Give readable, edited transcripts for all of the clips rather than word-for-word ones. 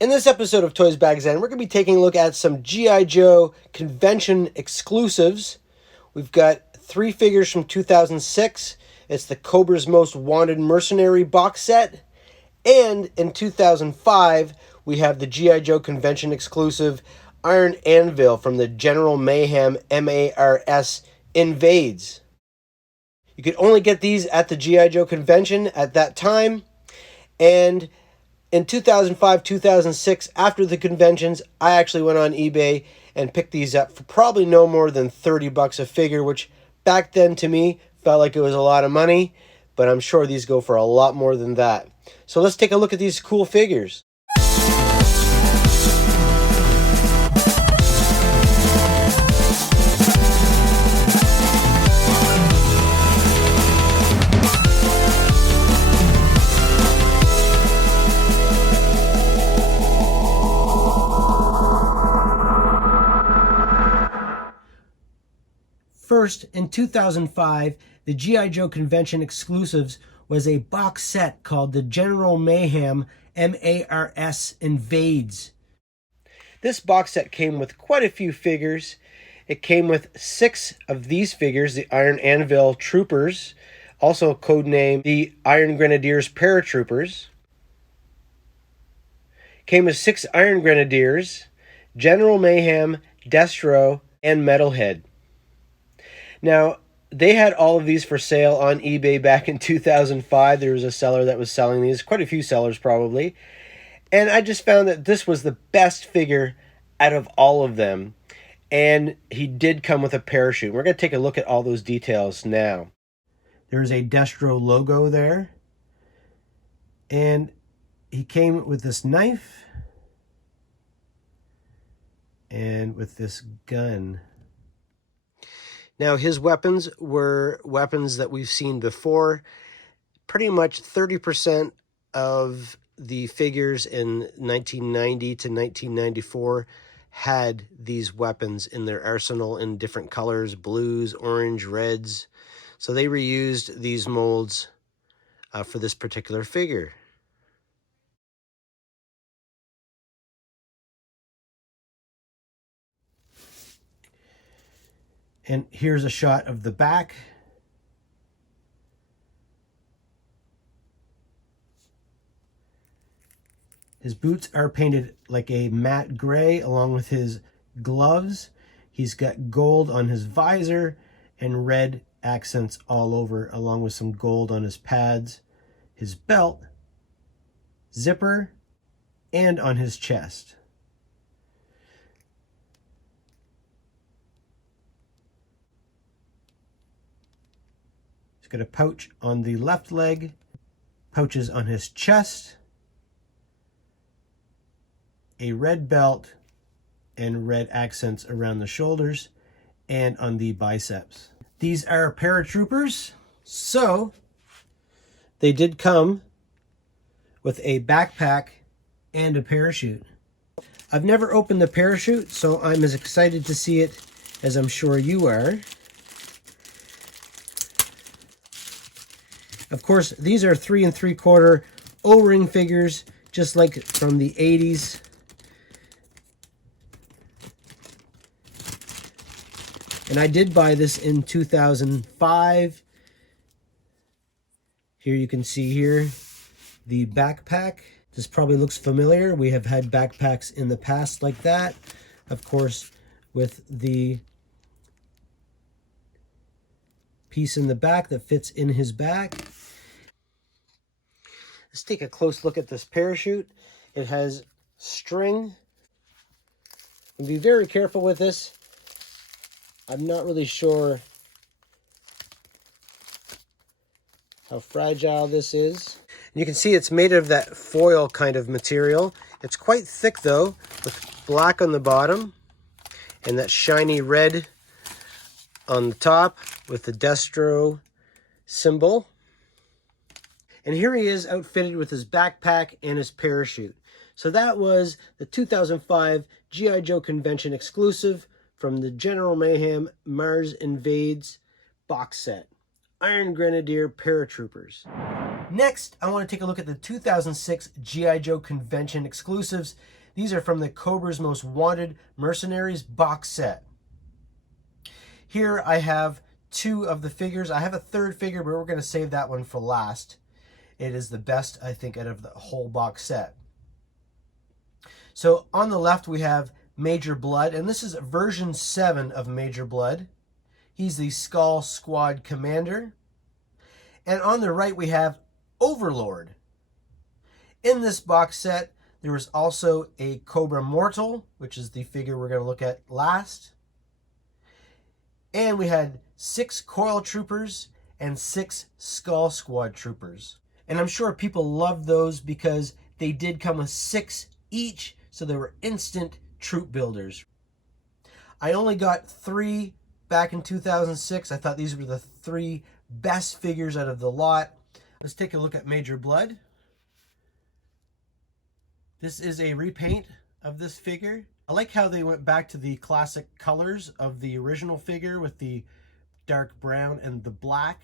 In this episode of Toys Bags End, we're going to be taking a look at some G.I. Joe convention exclusives. We've got 3 figures from 2006. It's the Cobra's Most Wanted Mercenary box set. And in 2005, we have the G.I. Joe convention exclusive Iron Anvil from the General Mayhem MARS Invades. You could only get these at the G.I. Joe convention at that time. And in 2005, 2006, after the conventions, I actually went on eBay and picked these up for probably no more than $30 a figure, which back then to me felt like it was a lot of money, but I'm sure these go for a lot more than that. So let's take a look at these cool figures. First, in 2005, the G.I. Joe convention exclusives was a box set called the General Mayhem MARS Invades. This box set came with quite a few figures. It came with 6 of these figures, the Iron Anvil Troopers, also codenamed the Iron Grenadiers Paratroopers. Came with 6 Iron Grenadiers, General Mayhem, Destro, and Metalhead. Now, they had all of these for sale on eBay back in 2005. There was a seller that was selling these, quite a few sellers probably. And I just found that this was the best figure out of all of them. And he did come with a parachute. We're going to take a look at all those details now. There's a Destro logo there. And he came with this knife and with this gun. Now, his weapons were weapons that we've seen before. Pretty much 30% of the figures in 1990 to 1994 had these weapons in their arsenal in different colors, blues, orange, reds. So they reused these molds for this particular figure. And here's a shot of the back. His boots are painted like a matte gray along with his gloves. He's got gold on his visor and red accents all over, along with some gold on his pads, his belt, zipper, and on his chest. He's got a pouch on the left leg, pouches on his chest, a red belt, and red accents around the shoulders and on the biceps. These are paratroopers, so they did come with a backpack and a parachute. I've never opened the parachute, so I'm as excited to see it as I'm sure you are. Of course, these are 3 3/4 O-ring figures, just like from the 80s. And I did buy this in 2005. Here you can see here the backpack. This probably looks familiar. We have had backpacks in the past like that. Of course, with the piece in the back that fits in his back. Let's take a close look at this parachute. It has string. And be very careful with this. I'm not really sure how fragile this is. And you can see it's made of that foil kind of material. It's quite thick though, with black on the bottom and that shiny red on the top with the Destro symbol. And here he is outfitted with his backpack and his parachute. So that was the 2005 G.I. Joe Convention exclusive from the General Mayhem MARS Invades box set. Iron Grenadier Paratroopers. Next, I want to take a look at the 2006 G.I. Joe Convention exclusives. These are from the Cobra's Most Wanted Mercenaries box set. Here I have two of the figures. I have a third figure, but we're going to save that one for last. It is the best, I think, out of the whole box set. So on the left we have Major Blood, and this is version 7 of Major Blood. He's the Skull Squad commander. And on the right we have Overlord. In this box set, there was also a Cobra Mortal, which is the figure we're going to look at last. And we had 6 Coil Troopers and 6 Skull Squad Troopers. And I'm sure people loved those because they did come with 6 each, so they were instant troop builders. I only got 3 back in 2006. I thought these were the 3 best figures out of the lot. Let's take a look at Major Blood. This is a repaint of this figure. I like how they went back to the classic colors of the original figure with the dark brown and the black,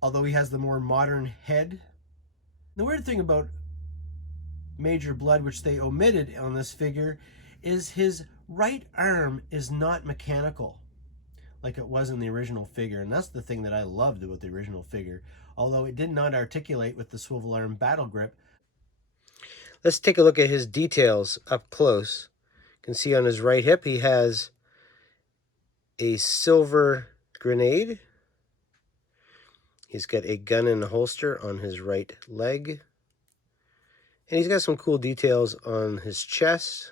although he has the more modern head. The weird thing about Major Blood, which they omitted on this figure, is his right arm is not mechanical like it was in the original figure, and that's the thing that I loved about the original figure, although it did not articulate with the swivel arm battle grip. Let's take a look at his details up close. You can see on his right hip he has a silver grenade. He's got a gun in the holster on his right leg. And he's got some cool details on his chest,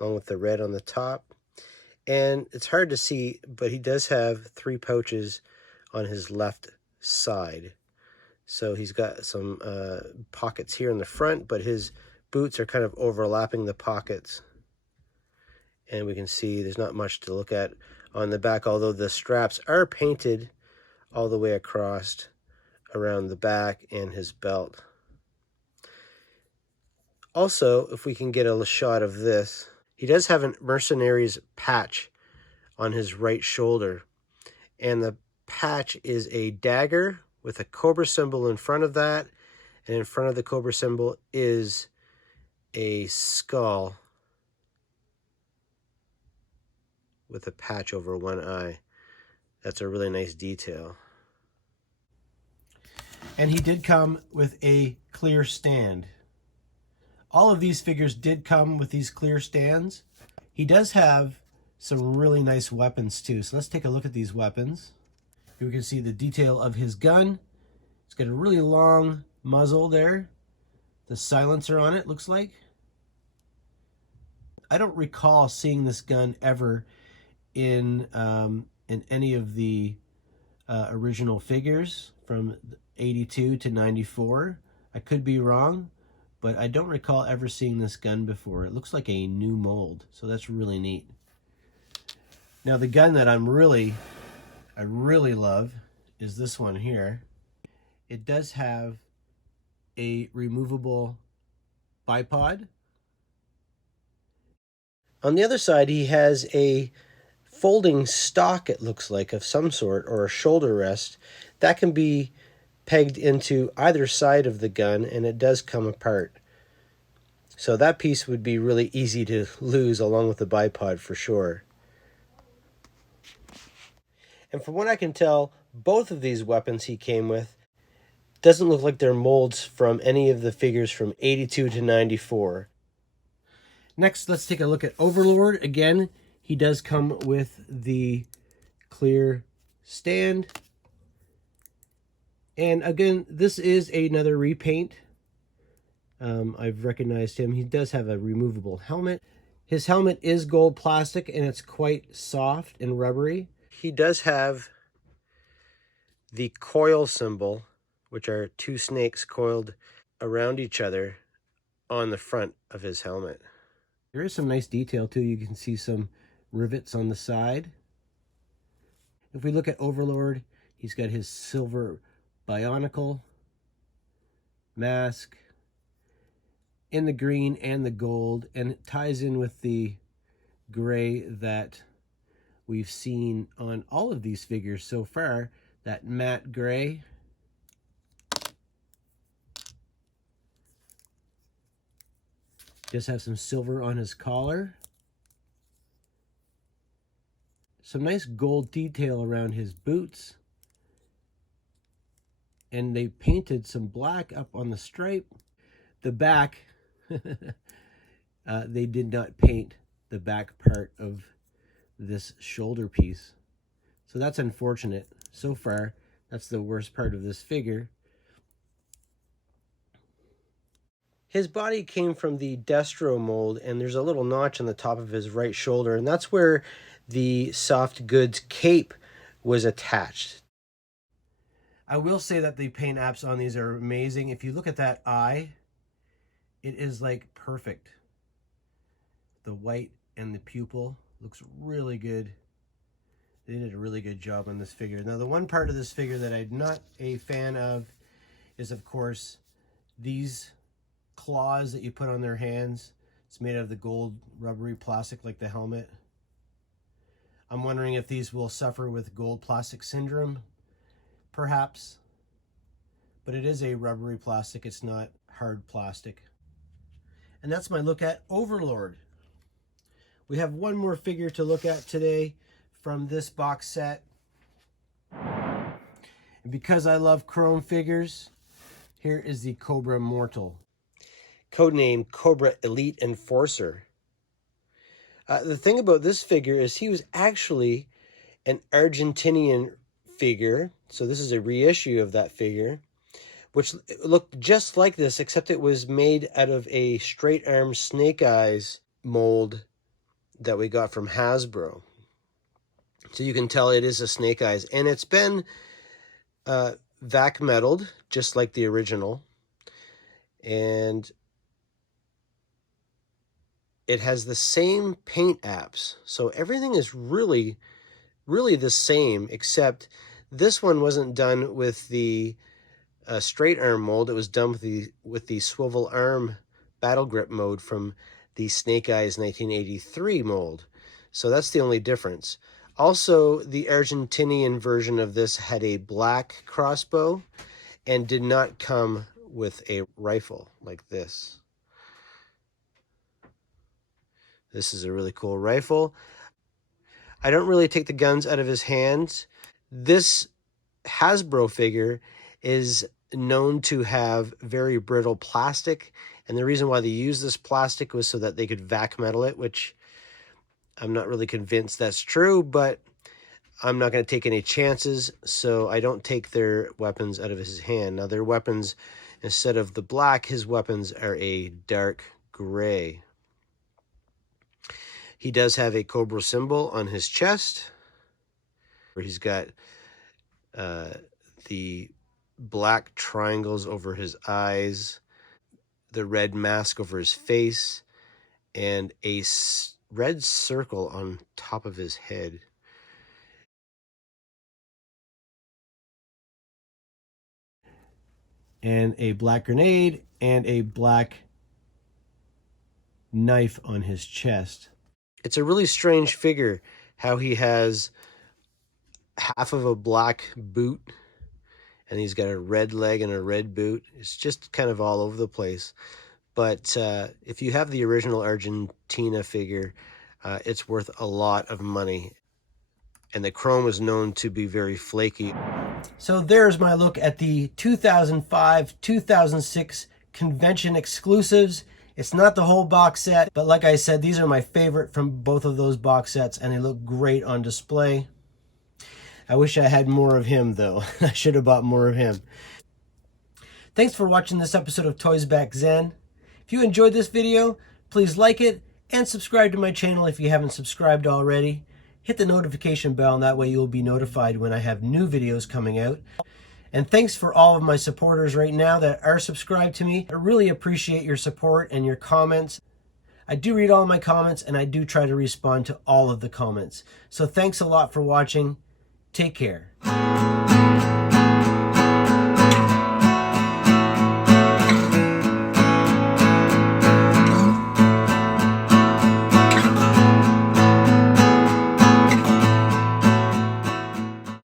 along with the red on the top. And it's hard to see, but he does have 3 pouches on his left side. So he's got some pockets here in the front, but his boots are kind of overlapping the pockets. And we can see there's not much to look at on the back, although the straps are painted all the way across around the back and his belt. Also, if we can get a shot of this, he does have a Mercenaries patch on his right shoulder. And the patch is a dagger with a Cobra symbol in front of that. And in front of the Cobra symbol is a skull with a patch over one eye. That's a really nice detail. And he did come with a clear stand. All of these figures did come with these clear stands. He does have some really nice weapons too. So let's take a look at these weapons. Here we can see the detail of his gun. It's got a really long muzzle there. The silencer on it looks like. I don't recall seeing this gun ever in any of the original figures from 82 to 94. I could be wrong, but I don't recall ever seeing this gun before. It looks like a new mold, so that's really neat. Now the gun that I really love is this one here. It does have a removable bipod. On the other side, he has a folding stock, it looks like, of some sort, or a shoulder rest. That can be pegged into either side of the gun, and it does come apart. So that piece would be really easy to lose along with the bipod for sure. And from what I can tell, both of these weapons he came with doesn't look like they're molds from any of the figures from 82 to 94. Next, let's take a look at Overlord. Again, he does come with the clear stand. And again, this is another repaint. I've recognized him. He does have a removable helmet. His helmet is gold plastic and it's quite soft and rubbery. He does have the coil symbol, which are 2 snakes coiled around each other on the front of his helmet. There is some nice detail too. You can see some rivets on the side. If we look at Overlord, he's got his silver Bionicle mask in the green and the gold, and it ties in with the gray that we've seen on all of these figures so far, that matte gray. Does have some silver on his collar. Some nice gold detail around his boots. And they painted some black up on the stripe. The back, they did not paint the back part of this shoulder piece. So that's unfortunate. So far, that's the worst part of this figure. His body came from the Destro mold, and there's a little notch on the top of his right shoulder, and that's where the soft goods cape was attached. I will say that the paint apps on these are amazing. If you look at that eye, it is like perfect. The white and the pupil looks really good. They did a really good job on this figure. Now, the one part of this figure that I'm not a fan of is, of course, these claws that you put on their hands. It's made out of the gold rubbery plastic like the helmet. I'm wondering if these will suffer with gold plastic syndrome, perhaps. But it is a rubbery plastic, it's not hard plastic. And that's my look at Overlord. We have one more figure to look at today from this box set. And because I love chrome figures, here is the Cobra Mortal. Codename Cobra Elite Enforcer. The thing about this figure is he was actually an Argentinian figure. So this is a reissue of that figure, which looked just like this, except it was made out of a straight arm Snake Eyes mold that we got from Hasbro. So you can tell it is a Snake Eyes, and it's been vac metalled just like the original, and it has the same paint apps. So everything is really the same, except this one wasn't done with the straight arm mold. It was done with the swivel arm battle grip mode from the Snake Eyes 1983 mold. So that's the only difference. Also, the Argentinian version of this had a black crossbow and did not come with a rifle like this. This is a really cool rifle. I don't really take the guns out of his hands. This Hasbro figure is known to have very brittle plastic, and the reason why they used this plastic was so that they could vac metal it, which I'm not really convinced that's true, but I'm not going to take any chances, so I don't take their weapons out of his hand. Now, their weapons, instead of the black, his weapons are a dark gray. He does have a Cobra symbol on his chest, where he's got the black triangles over his eyes, the red mask over his face, and a red circle on top of his head. And a black grenade and a black knife on his chest. It's a really strange figure, how he has half of a black boot and he's got a red leg and a red boot. It's just kind of all over the place. But if you have the original Argentina figure, it's worth a lot of money. And the chrome is known to be very flaky. So there's my look at the 2005-2006 convention exclusives. It's not the whole box set, but like I said, these are my favorite from both of those box sets, and they look great on display. I wish I had more of him, though. I should have bought more of him. Thanks for watching this episode of Toys Back Zen. If you enjoyed this video, please like it and subscribe to my channel if you haven't subscribed already. Hit the notification bell, and that way you'll be notified when I have new videos coming out. And thanks for all of my supporters right now that are subscribed to me. I really appreciate your support and your comments. I do read all my comments, and I do try to respond to all of the comments. So thanks a lot for watching. Take care.